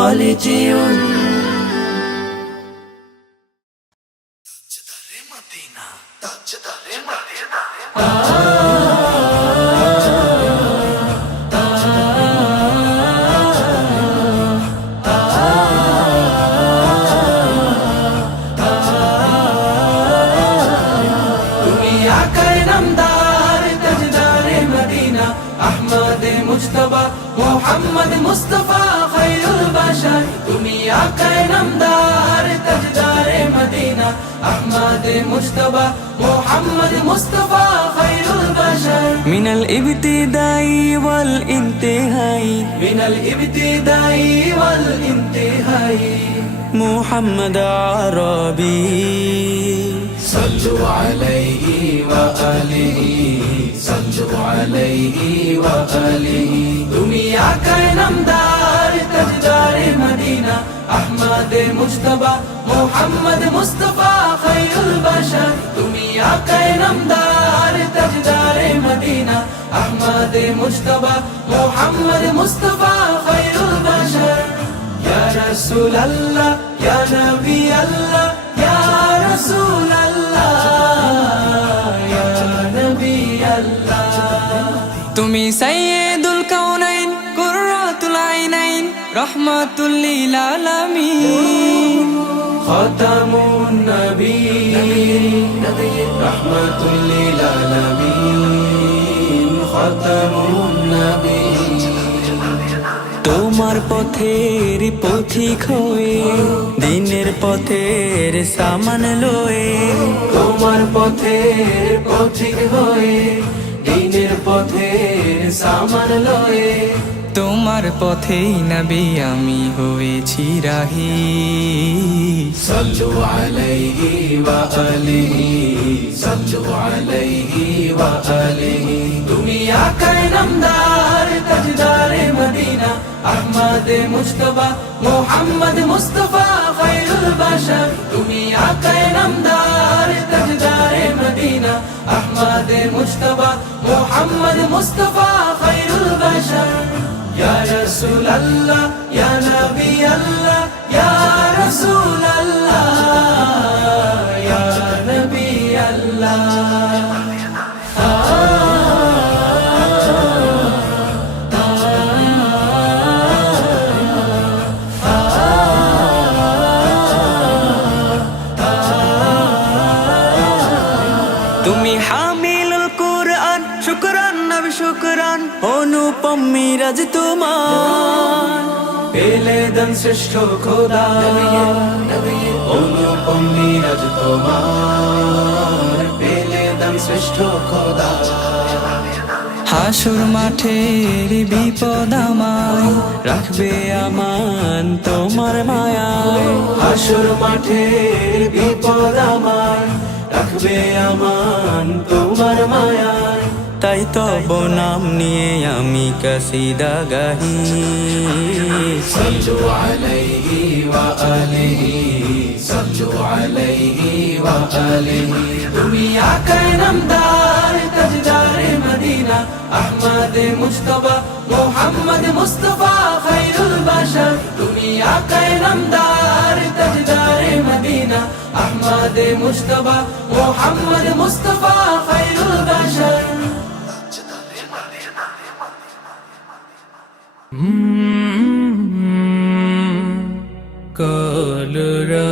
خالدون मुज्तबा मोहम्मद मुस्तफा खैरुल बशर तुमी आकाए नामदार ताजदारे मदीना अहमद मुज्तबा मोहम्मद मुस्तफा खैरुल बशर मिनल इब्तिदाई वल इंतिहाई मिनल इब्तिदाई वल इंतिहाई मुहम्मद अरबी सल्लु अलैहि व आलिहि सल्लु अलैहि व आलिहि तुमी आकाए नामदार ताजदारे मदीना अहमद मुज्तबा मोहम्मद मुस्तफा खैरुल बशर तुमी आकाए नामदार ताजदारे मदीना अहमद मुज्तबा मोहम्मद मुस्तफा खैरुल बशर या रसूल अल्लाह या नबी अल्लाह या रसूल अल्लाह या नबी अल्लाह तुमी सय्यदुल कौनैन कुर्रातुल ऐनैन रहमतुल लिल आलामीन खातामुन नबीय्यीन रहमतुल लिल आलामीन खातामुन नबीय्यीन তোমার পথের পথিক হয়ে দিনের পথের সামান লয়ে তোমার পথের পথিক হয়ে দিনের পথের সামান লয়ে তোমার পথেই নবী আমি হয়েছি রাহি সাল্লু আলাইহি ওয়া আলিহি সাল্লু আলাইহি ওয়া আলিহি তুমি আকায়ে নামদার তাজদারে মদিনা अहमद मुज्तबा मोहम्मद मुस्तफा खैरुल बशर तुमी आकाए नामदार ताजदारे मदीना अहमद मुज्तबा मोहम्मद मुस्तफा खैरुल बशर या रसूल अल्लाह या नबी अल्लाह या रसूल अल्लाह या नबी अल्लाह তুমি হামিলুল কুরআন শুকরান নবী শুকরান অনুপম মিরাজ তোমার পেলে দেন শ্রেষ্ঠ খোদা অনুপম মিরাজ তোমার পেলে দেন শ্রেষ্ঠ খোদা হাসুর মাঠের বিপদ আমায় রাখবে আমান তোমার মায়ায় হাসুর মাঠের বিপদ আমায় রাখবে আমান তোমার মায়ায় তাই তব নাম নিয়ে আমি কসিদা গাহি সাল্লু আলাইহি ওয়া আলিহি সাল্লু আলাইহি ওয়া আলিহি তুমি আকায়ে নামদার তাজদারে মদিনা আহমদ মুজতবা মোহাম্মদ মুস্তাফা খৈরুল বশর তুমি আকায়ে নামদার তাজদারে মদিনা আহমদ মুজতবা মোহাম্মদ মুস্তাফা খৈরুল বশর কলরা